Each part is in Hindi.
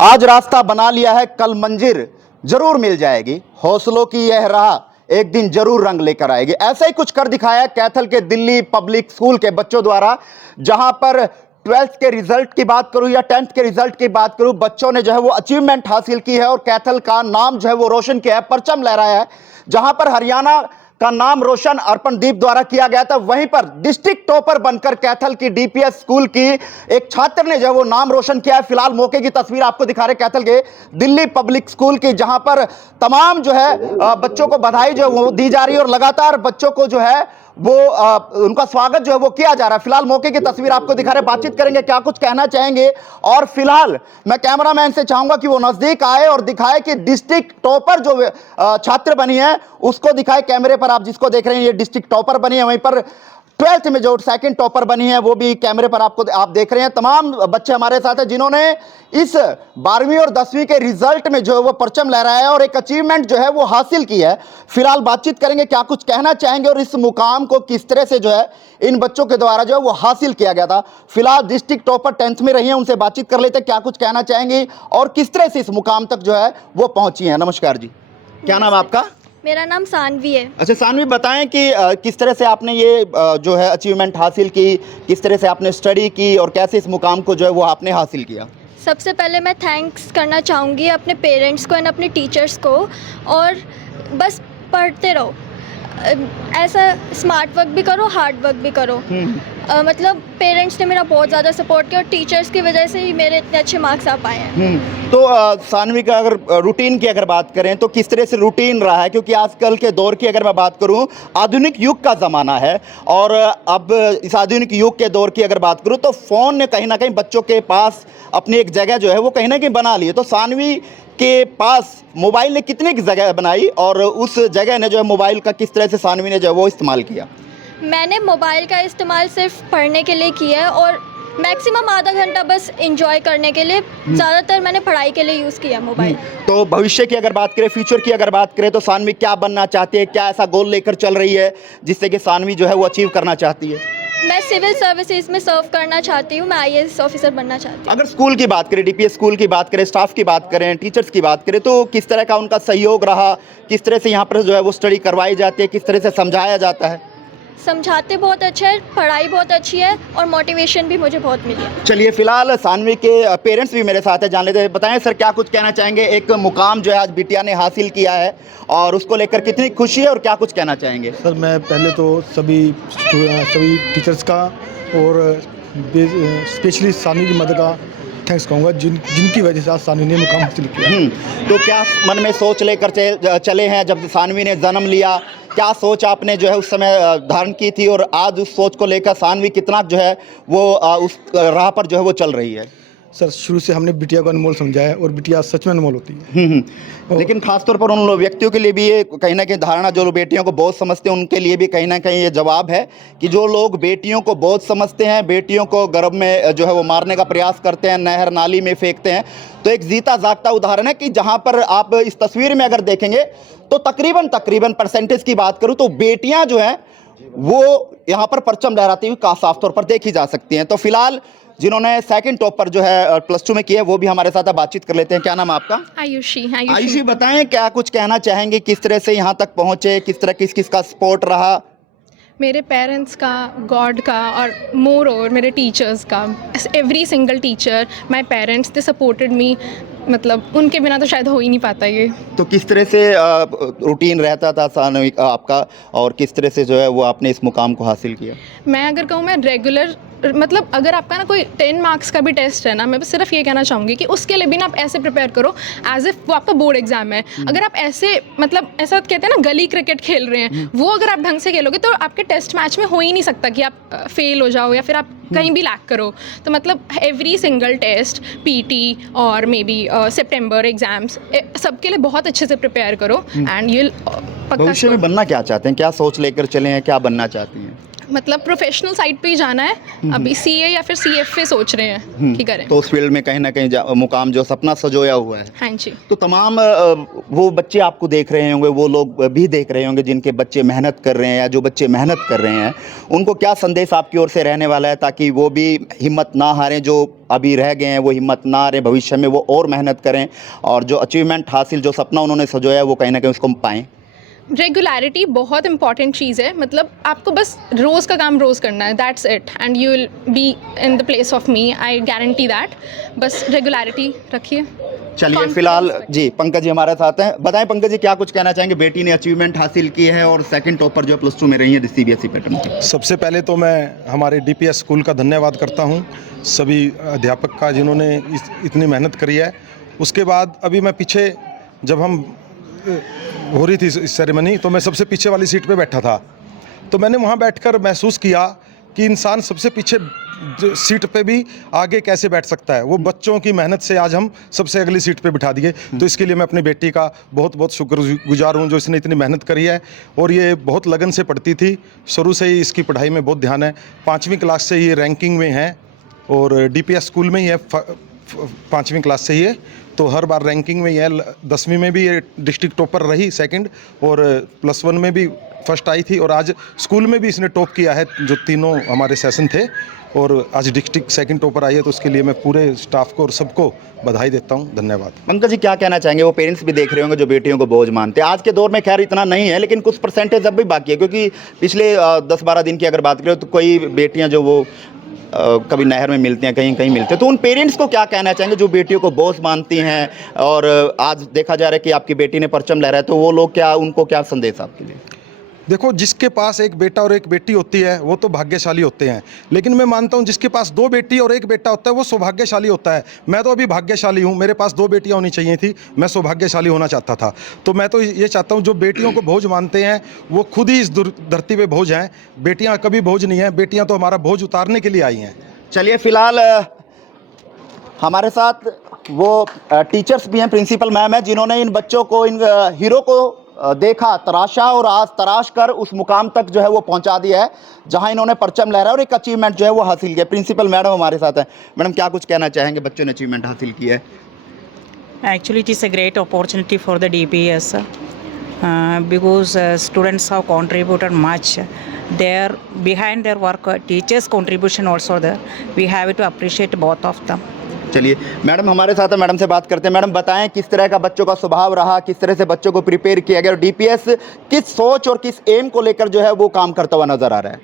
आज रास्ता बना लिया है, कल मंजिल जरूर मिल जाएगी। हौसलों की यह राह एक दिन जरूर रंग लेकर आएगी। ऐसा ही कुछ कर दिखाया कैथल के दिल्ली पब्लिक स्कूल के बच्चों द्वारा, जहां पर 12th के रिजल्ट की बात करूं या 10th के रिजल्ट की बात करूं, बच्चों ने जो है वो अचीवमेंट हासिल की है और कैथल का नाम जो है वो रोशन किया है, परचम लहराया है। जहां पर हरियाणा का नाम रोशन अर्पणदीप द्वारा किया गया था, वहीं पर डिस्ट्रिक्ट टॉपर बनकर कैथल की डीपीएस स्कूल की एक छात्र ने जो है वो नाम रोशन किया है। फिलहाल मौके की तस्वीर आपको दिखा रहे कैथल के दिल्ली पब्लिक स्कूल की, जहां पर तमाम जो है बच्चों को बधाई जो है वो दी जा रही है और लगातार बच्चों को जो है वो उनका स्वागत जो है वो किया जा रहा है। फिलहाल मौके की तस्वीर आपको दिखा रहे, बातचीत करेंगे, क्या कुछ कहना चाहेंगे। और फिलहाल मैं कैमरामैन से चाहूंगा कि वो नजदीक आए और दिखाए कि डिस्ट्रिक्ट टॉपर जो छात्र बनी है उसको दिखाए। कैमरे पर आप जिसको देख रहे हैं ये डिस्ट्रिक्ट टॉपर बनी है, वहीं पर 12th में जो सेकंड टॉपर बनी है वो भी कैमरे पर आप देख रहे हैं। तमाम बच्चे हमारे साथ हैं जिन्होंने इस 12वीं और 10वीं के रिजल्ट में जो है वो परचम लहराया है और एक अचीवमेंट जो है वो हासिल की है। फिलहाल बातचीत करेंगे, क्या कुछ कहना चाहेंगे और इस मुकाम को किस तरह से जो है इन बच्चों के द्वारा जो है वो हासिल किया गया था। फिलहाल डिस्ट्रिक्ट टॉपर 10th में रही हैं, उनसे बातचीत कर लेते हैं, क्या कुछ कहना चाहेंगे और किस तरह से इस मुकाम तक जो है वो पहुंची है। नमस्कार जी, क्या नाम आपका? मेरा नाम सानवी है। अच्छा सानवी, बताएं कि किस तरह से आपने ये जो है अचीवमेंट हासिल की, किस तरह से आपने स्टडी की और कैसे इस मुकाम को जो है वो आपने हासिल किया। सबसे पहले मैं थैंक्स करना चाहूँगी अपने पेरेंट्स को एंड अपने टीचर्स को। और बस पढ़ते रहो, ऐसा स्मार्ट वर्क भी करो, हार्ड वर्क भी करो। मतलब पेरेंट्स ने मेरा बहुत ज़्यादा सपोर्ट किया और टीचर्स की वजह से ही मेरे इतने अच्छे मार्क्स आ पाए हैं। तो सानवी का अगर रूटीन की अगर बात करें तो किस तरह से रूटीन रहा है, क्योंकि आजकल के दौर की अगर मैं बात करूं, आधुनिक युग का ज़माना है और अब इस आधुनिक युग के दौर की अगर बात करूं तो फ़ोन ने कहीं ना कहीं बच्चों के पास अपनी एक जगह जो है वो कहीं ना कहीं बना ली है। तो सानवी के पास मोबाइल ने कितनी जगह बनाई और उस जगह ने जो है मोबाइल का किस तरह से सानवी ने जो है वो इस्तेमाल किया? मैंने मोबाइल का इस्तेमाल सिर्फ पढ़ने के लिए किया है और मैक्सिमम आधा घंटा बस एंजॉय करने के लिए। ज़्यादातर मैंने पढ़ाई के लिए यूज़ किया मोबाइल। तो भविष्य की अगर बात करें, फ्यूचर की अगर बात करें तो सानवी क्या बनना चाहती है, क्या ऐसा गोल लेकर चल रही है जिससे कि सानवी जो है वो अचीव करना चाहती है? मैं सिविल सर्विसेज में सर्व करना चाहती हूँ, मैं आईएएस ऑफिसर बनना चाहती हूँ। अगर स्कूल की बात करें, डीपीएस स्कूल की बात करें, स्टाफ की बात करें, टीचर्स की बात करें, तो किस तरह का उनका सहयोग रहा, किस तरह से यहाँ पर जो है वो स्टडी करवाई जाती है, किस तरह से समझाया जाता है? समझाते बहुत अच्छा है, पढ़ाई बहुत अच्छी है और मोटिवेशन भी मुझे बहुत मिली है। चलिए फिलहाल सानवी के पेरेंट्स भी मेरे साथ है, जान लेते हैं। बताएं सर, क्या कुछ कहना चाहेंगे? एक मुकाम जो है आज बिटिया ने हासिल किया है और उसको लेकर कितनी खुशी है और क्या कुछ कहना चाहेंगे? सर मैं पहले तो सभी टीचर्स का और स्पेशली सानवी की मदद का थैंक्स कहूँगा, जिनकी वजह से आज सानवी ने मुकाम हासिल किया। तो क्या मन में सोच लेकर चले हैं जब सानवी ने जन्म लिया? क्या सोच आपने जो है उस समय धारण की थी और आज उस सोच को लेकर सानवी कितना जो है वो उस राह पर जो है वो चल रही है? सर शुरू से हमने बिटिया को अनमोल समझा है और बिटिया सच में अनमोल होती है। लेकिन खासतौर पर उन व्यक्तियों के लिए भी ये कहीं ना कहीं धारणा, जो लोग बेटियों को बहुत समझते हैं उनके लिए भी कहीं ना कहीं ये जवाब है कि जो लोग बेटियों को बहुत समझते हैं, बेटियों को गर्भ में जो है वो मारने का प्रयास करते हैं, नहर नाली में फेंकते हैं, तो एक जीता जागता उदाहरण है कि जहाँ पर आप इस तस्वीर में अगर देखेंगे तो तकरीबन परसेंटेज की बात करूँ तो बेटियाँ जो हैं वो यहाँ पर परचम लहराती हुई साफ तौर पर देखी जा सकती हैं। तो फिलहाल जिन्होंने सेकंड टॉपर जो है +2 में किया है वो भी हमारे साथ बातचीत कर लेते हैं। क्या नाम आपका? आयुषी, बताएं क्या कुछ कहना चाहेंगे, किस तरह से यहाँ तक पहुँचे, किस तरह किस का सपोर्ट रहा? मेरे पेरेंट्स का, गॉड का और मोर ओवर मेरे टीचर्स का, every single teacher, my parents, they supported me. मतलब उनके बिना तो शायद हो ही नहीं पाता ये। तो किस तरह से रूटीन रहता था सानवी आपका और किस तरह से जो है वो आपने इस मुकाम को हासिल किया? मैं अगर कहूँ, मैं रेगुलर, मतलब अगर आपका ना कोई 10 मार्क्स का भी टेस्ट है ना, मैं बस सिर्फ ये कहना चाहूँगी कि उसके लिए भी ना आप ऐसे प्रिपेयर करो एज इफ वो आपका बोर्ड एग्जाम है। अगर आप ऐसे, मतलब ऐसा कहते हैं ना गली क्रिकेट खेल रहे हैं, वो अगर आप ढंग से खेलोगे तो आपके टेस्ट मैच में हो ही नहीं सकता कि आप फेल हो जाओ या फिर आप कहीं भी लैक करो। तो मतलब एवरी सिंगल टेस्ट, पीटी और मे बी सितंबर एग्जाम्स, सबके लिए बहुत अच्छे से प्रिपेयर करो एंड यू। भविष्य में बनना क्या चाहते हैं, क्या सोच लेकर चले हैं, क्या बनना चाहती हैं? मतलब प्रोफेशनल साइड पे ही जाना है, अभी सीए या फिर सीएफए सोच रहे हैं कि करें। तो उस फील्ड में कहीं ना कहीं मुकाम जो सपना सजोया हुआ है। हाँ जी। तो तमाम वो बच्चे आपको देख रहे होंगे, वो लोग भी देख रहे होंगे जिनके बच्चे मेहनत कर रहे हैं या जो बच्चे मेहनत कर रहे हैं, उनको क्या संदेश आपकी ओर से रहने वाला है ताकि वो भी हिम्मत ना हारें, जो अभी रह गए हैं वो हिम्मत ना हारें, भविष्य में वो और मेहनत करें और जो अचीवमेंट हासिल, जो सपना उन्होंने सजोया वो कहीं ना कहीं उसको पाएँ? रेगुलरिटी बहुत इंपॉर्टेंट चीज़ है, मतलब आपको बस रोज़ का काम रोज़ करना है, that's it, and you will be in the place of me, I guarantee that. बस रेगुलरिटी रखिए। चलिए फिलहाल जी पंकज जी हमारे साथ हैं। बताएं पंकज जी, क्या कुछ कहना चाहेंगे? बेटी ने अचीवमेंट हासिल की है और सेकंड टॉपर जो +2 में रही है सीबीएसई पैटर्न की। सबसे पहले तो मैं हमारे डीपीएस स्कूल का धन्यवाद करता हूं, सभी अध्यापक का जिन्होंने इतनी मेहनत करी है। उसके बाद अभी मैं पीछे, जब हम हो रही थी सेरेमनी, तो मैं सबसे पीछे वाली सीट पे बैठा था, तो मैंने वहाँ बैठकर महसूस किया कि इंसान सबसे पीछे सीट पे भी आगे कैसे बैठ सकता है। वो बच्चों की मेहनत से आज हम सबसे अगली सीट पे बिठा दिए। तो इसके लिए मैं अपनी बेटी का बहुत बहुत शुक्रगुजार हूँ जो इसने इतनी मेहनत करी है, और ये बहुत लगन से पढ़ती थी, शुरू से ही इसकी पढ़ाई में बहुत ध्यान है। 5वीं क्लास से ये रैंकिंग में है और डीपीएस स्कूल में ही है, 5वीं क्लास से ही है, तो हर बार रैंकिंग में ही है। 10वीं में भी ये डिस्ट्रिक्ट टॉपर रही सेकंड, और +1 में भी फर्स्ट आई थी, और आज स्कूल में भी इसने टॉप किया है, जो तीनों हमारे सेशन थे, और आज डिस्ट्रिक्ट सेकंड टॉपर आई है। तो उसके लिए मैं पूरे स्टाफ को और सबको बधाई देता हूँ। धन्यवाद। पंकज जी क्या कहना चाहेंगे? वो पेरेंट्स भी देख रहे होंगे जो बेटियों को बोझ मानते हैं। आज के दौर में खैर इतना नहीं है, लेकिन कुछ परसेंटेज अब भी बाकी है, क्योंकि पिछले 10-12 दिन की अगर बात करें तो कोई बेटियां जो वो कभी नहर में मिलती हैं, कहीं कहीं मिलते हैं। तो उन पेरेंट्स को क्या कहना चाहेंगे जो बेटियों को बोझ मानती हैं, और आज देखा जा रहा है कि आपकी बेटी ने परचम लहराया, तो वो लोग क्या, उनको क्या संदेश आपके लिए? देखो, जिसके पास एक बेटा और एक बेटी होती है वो तो भाग्यशाली होते हैं, लेकिन मैं मानता हूँ जिसके पास 2 बेटी और 1 बेटा होता है वो सौभाग्यशाली होता है। मैं तो अभी भाग्यशाली हूँ, मेरे पास 2 बेटियाँ होनी चाहिए थी, मैं सौभाग्यशाली होना चाहता था। तो मैं तो ये चाहता हूँ जो बेटियों को बोझ मानते हैं वो खुद ही इस धरती पे बोझ हैं। बेटियाँ कभी बोझ नहीं हैं, बेटियाँ तो हमारा बोझ उतारने के लिए आई हैं। चलिए फिलहाल हमारे साथ वो टीचर्स भी हैं, प्रिंसिपल मैम है, जिन्होंने इन बच्चों को, इन हीरो को देखा, तराशा और आज तराश कर उस मुकाम तक जो है वो पहुंचा दिया है जहां इन्होंने परचम लहराया और एक अचीवमेंट जो है वो हासिल किया। प्रिंसिपल मैडम हमारे साथ हैं। मैडम क्या कुछ कहना चाहेंगे, बच्चों ने अचीवमेंट हासिल किया है? Actually, it is a great opportunity for the DPS because students have contributed much. There, behind their work, teachers' contribution also there. We have to appreciate both of them. चलिए मैडम हमारे साथ है, मैडम से बात करते हैं। मैडम बताएं किस तरह का बच्चों का स्वभाव रहा, किस तरह से बच्चों को प्रिपेयर किया गया और डीपीएस किस सोच और किस एम को लेकर जो है वो काम करता हुआ नजर आ रहा है?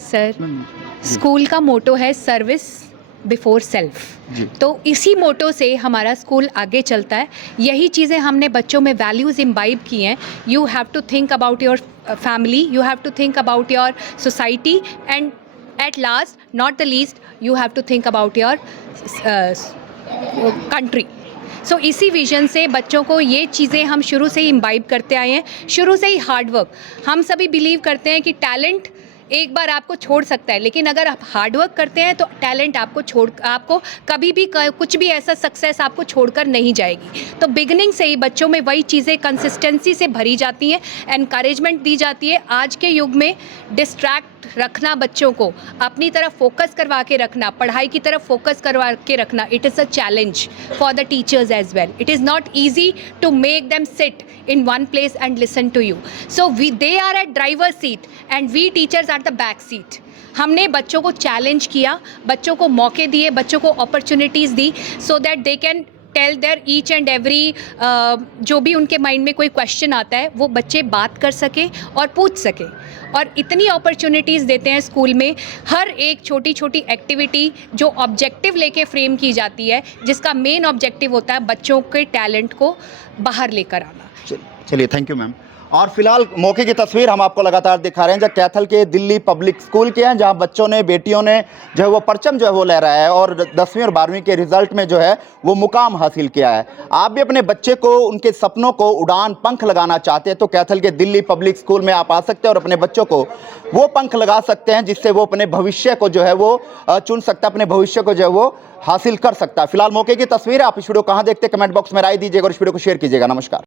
सर, स्कूल का मोटो है सर्विस बिफोर सेल्फ, तो इसी मोटो से हमारा स्कूल आगे चलता है। यही चीज़ें हमने बच्चों में वैल्यूज़ इम्बाइब की हैं। You have to think about your family, you have to think about your society, and at last not the least you have to think about your country. सो इसी विजन से बच्चों को ये चीज़ें हम शुरू से ही इम्बाइब करते आए हैं, शुरू से ही हार्ड वर्क। हम सभी बिलीव करते हैं कि टैलेंट एक बार आपको छोड़ सकता है, लेकिन अगर आप हार्ड वर्क करते हैं तो टैलेंट आपको कभी भी कुछ भी ऐसा सक्सेस आपको छोड़कर नहीं जाएगी। तो बिगनिंग से ही बच्चों में वही चीज़ें कंसिस्टेंसी से भरी जाती हैं, एनकरेजमेंट दी जाती है। आज के युग में डिस्ट्रैक्ट रखना, बच्चों को अपनी तरफ फोकस करवा के रखना, पढ़ाई की तरफ फोकस करवा के रखना, it is a challenge for the teachers as well. It is not easy to make them sit in one place and listen to you. So they are at driver's seat and we teachers are the back seat. हमने बच्चों को चैलेंज किया, बच्चों को मौके दिए, बच्चों को अपॉर्चुनिटीज़ दी, so that they can tell their each and every, जो भी उनके माइंड में कोई क्वेश्चन आता है वो बच्चे बात कर सकें और पूछ सकें। और इतनी अपॉर्चुनिटीज़ देते हैं स्कूल में, हर एक छोटी छोटी एक्टिविटी जो ऑब्जेक्टिव लेके फ्रेम की जाती है, जिसका मेन ऑब्जेक्टिव होता है बच्चों के टैलेंट को बाहर लेकर आना। चलिए थैंक यू मैम। और फिलहाल मौके की तस्वीर हम आपको लगातार दिखा रहे हैं जो कैथल के दिल्ली पब्लिक स्कूल के हैं, जहां बच्चों ने, बेटियों ने जो है वो परचम जो है वो लहराया है और 10वीं और 12वीं के रिजल्ट में जो है वो मुकाम हासिल किया है। आप भी अपने बच्चे को, उनके सपनों को उड़ान पंख लगाना चाहते हैं तो कैथल के दिल्ली पब्लिक स्कूल में आप आ सकते हैं और अपने बच्चों को वो पंख लगा सकते हैं जिससे वो अपने भविष्य को जो है वो चुन सकता है, अपने भविष्य को जो है वो हासिल कर सकता है। फिलहाल मौके की तस्वीर है। आप इस वीडियो कहाँ देखते हैं, कमेंट बॉक्स में राय दीजिएगा और इस वीडियो को शेयर कीजिएगा। नमस्कार।